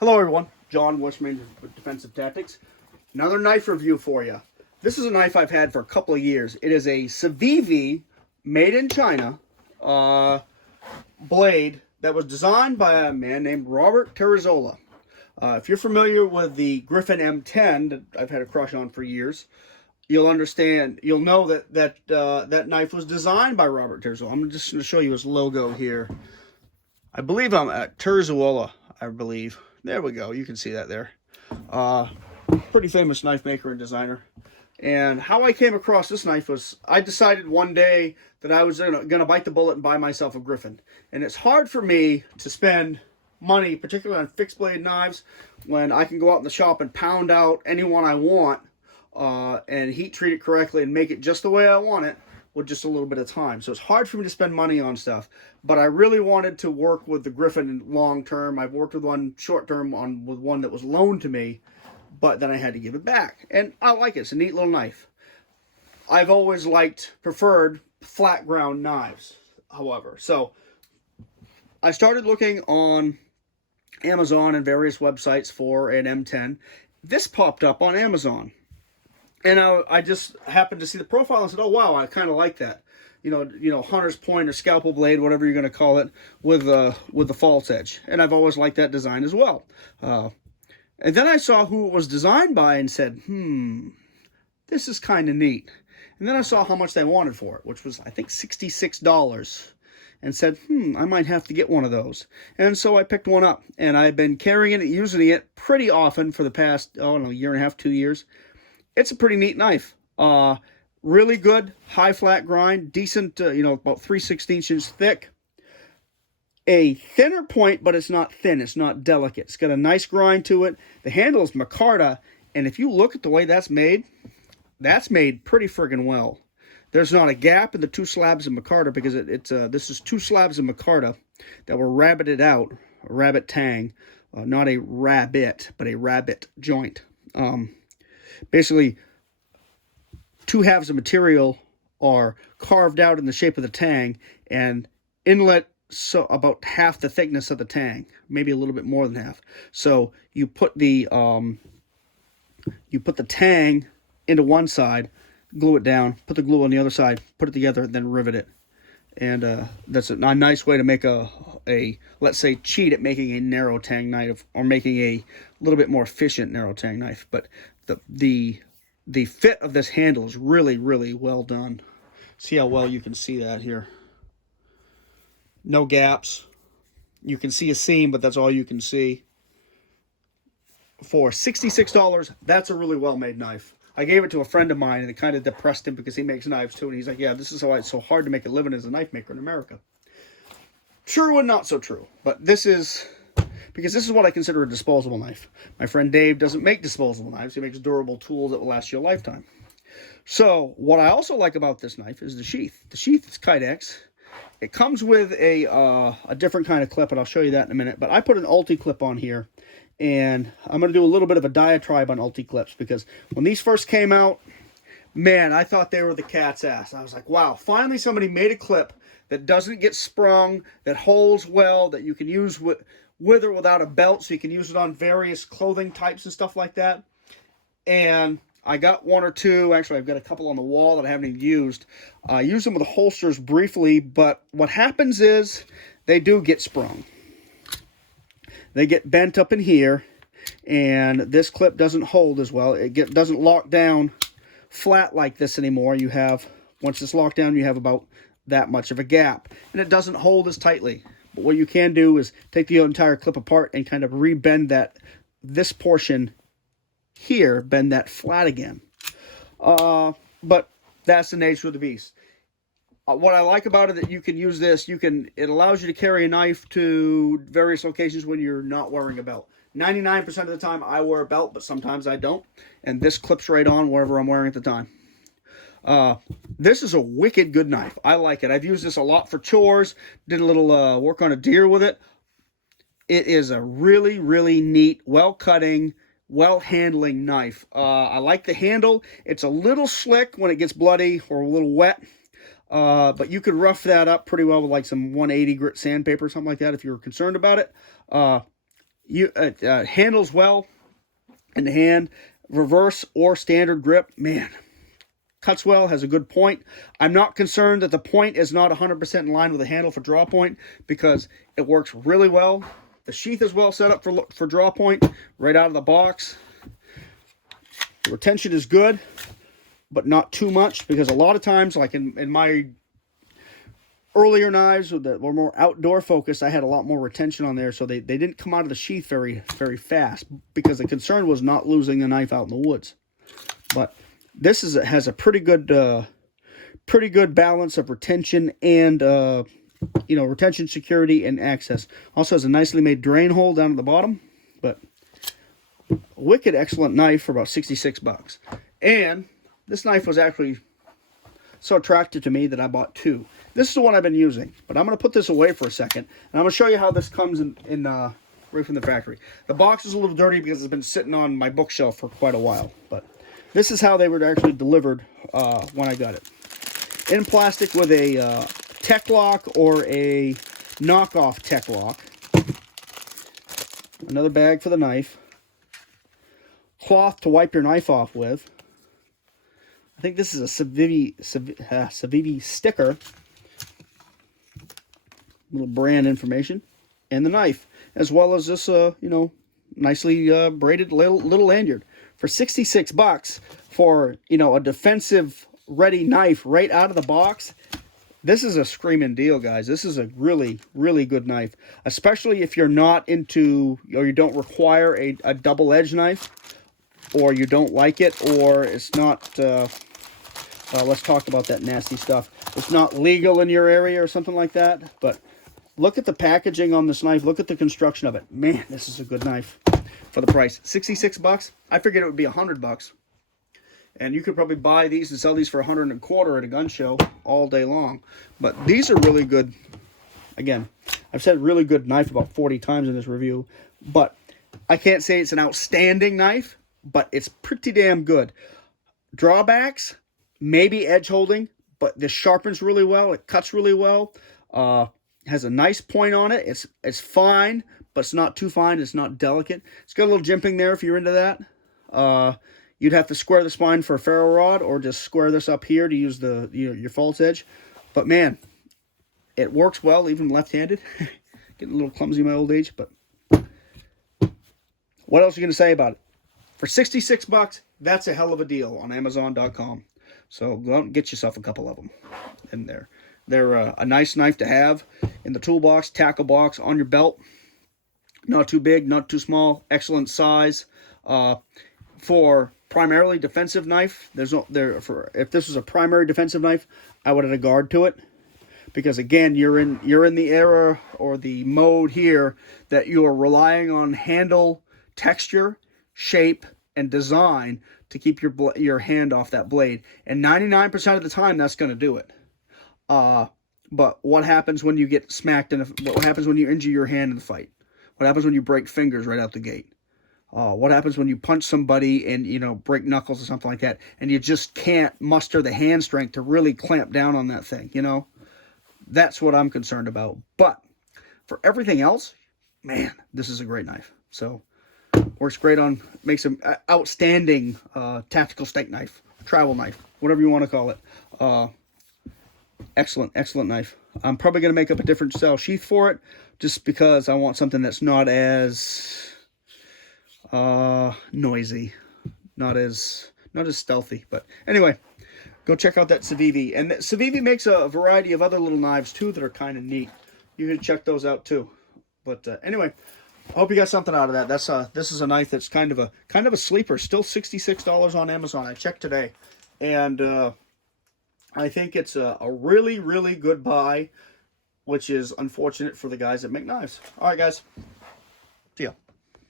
Hello everyone, John Wishman with Defensive Tactics. Another knife review for you. This is a knife I've had for a couple of years. It is a Civivi, made in China, blade that was designed by a man named Robert Terzuola. If you're familiar with the Griffin M10 that I've had a crush on for years, you'll know that knife was designed by Robert Terzuola. I'm just going to show you his logo here. I believe I'm at Terzuola, I believe. There we go. You can see that there. Pretty famous knife maker and designer. And how I came across this knife was I decided one day that I was going to bite the bullet and buy myself a Griffin. And it's hard for me to spend money, particularly on fixed blade knives, when I can go out in the shop and pound out any one I want and heat treat it correctly and make it just the way I want it with just a little bit of time. So it's hard for me to spend money on stuff, but I really wanted to work with the Griffin long term. I've worked with one short term with one that was loaned to me, but then I had to give it back. And I like it. It's a neat little knife. I've always preferred flat ground knives, however. So I started looking on Amazon and various websites for an M10. This popped up on Amazon. And I just happened to see the profile and said, "Oh wow, I kind of like that." You know, hunter's point or scalpel blade, whatever you're going to call it, with the false edge. And I've always liked that design as well. And then I saw who it was designed by and said, this is kind of neat. And then I saw how much they wanted for it, which was I think $66, and said, I might have to get one of those. And so I picked one up, and I've been carrying it, using it pretty often for the past, year and a half, 2 years. It's a pretty neat knife. Really good, high flat grind, decent, about 3/16 inches thick. A thinner point, but it's not thin. It's not delicate. It's got a nice grind to it. The handle is micarta, and if you look at the way that's made pretty friggin' well. There's not a gap in the two slabs of micarta because this is two slabs of micarta that were rabbited out, a rabbit tang, not a rabbit, but a rabbit joint. Basically, two halves of material are carved out in the shape of the tang and inlet so about half the thickness of the tang, maybe a little bit more than half. So you put the tang into one side, glue it down, put the glue on the other side, put it together, then rivet it. And that's a nice way to make a let's say, cheat at making a narrow tang knife, or making a little bit more efficient narrow tang knife. But the fit of this handle is really, really well done. See how well you can see that here. No gaps. You can see a seam, but that's all you can see. For $66, that's a really well-made knife. I gave it to a friend of mine, and it kind of depressed him because he makes knives too. And he's like, yeah, this is why it's so hard to make a living as a knife maker in America. True and not so true. But this is what I consider a disposable knife. My friend Dave doesn't make disposable knives. He makes durable tools that will last you a lifetime. So what I also like about this knife is the sheath. The sheath is Kydex. It comes with a different kind of clip, and I'll show you that in a minute. But I put an Ulti clip on here. And I'm going to do a little bit of a diatribe on Ulti clips, because when these first came out, man, I thought they were the cat's ass. I was like, wow, finally somebody made a clip that doesn't get sprung, that holds well, that you can use with or without a belt, so you can use it on various clothing types and stuff like that. And I got one or two. Actually, I've got a couple on the wall that I haven't even used. I use them with the holsters briefly, but what happens is they do get sprung. They get bent up in here, and this clip doesn't hold as well. It doesn't lock down flat like this anymore. Once it's locked down, you have about that much of a gap, and it doesn't hold as tightly. But what you can do is take the entire clip apart and kind of rebend this portion here, bend that flat again. But that's the nature of the beast. What I like about it, that you can use this, it allows you to carry a knife to various locations when you're not wearing a belt. 99% of the time I wear a belt, but sometimes I don't. And this clips right on whatever I'm wearing at the time. This is a wicked good knife. I like it. I've used this a lot for chores. Did a little work on a deer with it. It is a really, really neat, well-cutting, well-handling knife. I like the handle. It's a little slick when it gets bloody or a little wet. But you could rough that up pretty well with like some 180 grit sandpaper or something like that if you were concerned about it. Handles well in the hand, reverse or standard grip. Man, cuts well, has a good point. I'm not concerned that the point is not 100% in line with the handle for draw point, because it works really well. The sheath is well set up for draw point right out of the box. The retention is good, but not too much, because a lot of times, like in my earlier knives that were more outdoor focused, I had a lot more retention on there, so they didn't come out of the sheath very, very fast, because the concern was not losing the knife out in the woods. But this has a pretty good balance of retention and retention, security, and access. Also has a nicely made drain hole down at the bottom. But a wicked excellent knife for about 66 bucks. And this knife was actually so attractive to me that I bought two. This is the one I've been using, but I'm going to put this away for a second, and I'm going to show you how this comes in right from the factory. The box is a little dirty because it's been sitting on my bookshelf for quite a while, but this is how they were actually delivered when I got it. In plastic with a Tech Lock or a knockoff Tech Lock. Another bag for the knife. Cloth to wipe your knife off with. I think this is a Civivi sticker. Little brand information. And the knife. As well as this, nicely braided little lanyard. For 66 bucks for, a defensive ready knife right out of the box, this is a screaming deal, guys. This is a really, really good knife. Especially if you're not into, or you don't require a double-edged knife, or you don't like it, or it's not, let's talk about that nasty stuff. It's not legal in your area or something like that, but look at the packaging on this knife. Look at the construction of it. Man, this is a good knife for the price. 66 bucks. I figured it would be 100 bucks. And you could probably buy these and sell these for $125 at a gun show all day long. But these are really good. Again, I've said really good knife about 40 times in this review. But I can't say it's an outstanding knife, but it's pretty damn good. Drawbacks, maybe edge holding, but this sharpens really well. It cuts really well. Has a nice point on it. It's fine, but it's not too fine. It's not delicate. It's got a little jimping there if you're into that. You'd have to square the spine for a ferro rod, or just square this up here to use the your false edge. But man, it works well, even left-handed. Getting a little clumsy in my old age, but what else are you going to say about it? For 66 bucks, that's a hell of a deal on Amazon.com. So go out and get yourself a couple of them in there. They're a nice knife to have in the toolbox, tackle box, on your belt. Not too big, not too small. Excellent size. For primarily defensive knife, if this was a primary defensive knife, I would add a guard to it, because again, you're in the era or the mode here that you are relying on handle texture, shape, and design to keep your hand off that blade, and 99% of the time that's going to do it. But what happens when you get smacked what happens when you injure your hand in the fight? What happens when you break fingers right out the gate? What happens when you punch somebody and, break knuckles or something like that, and you just can't muster the hand strength to really clamp down on that thing, That's what I'm concerned about. But for everything else, man, this is a great knife. So, works great makes an outstanding tactical steak knife, travel knife, whatever you want to call it. Excellent, excellent knife. I'm probably going to make up a different style sheath for it, just because I want something that's not as noisy, not as stealthy. But anyway, go check out that Civivi. And Civivi makes a variety of other little knives too that are kind of neat. You can check those out too. But anyway, I hope you got something out of that. This is a knife that's kind of a sleeper. Still $66 on Amazon. I checked today, and I think it's a really, really good buy, which is unfortunate for the guys that make knives. All right, guys.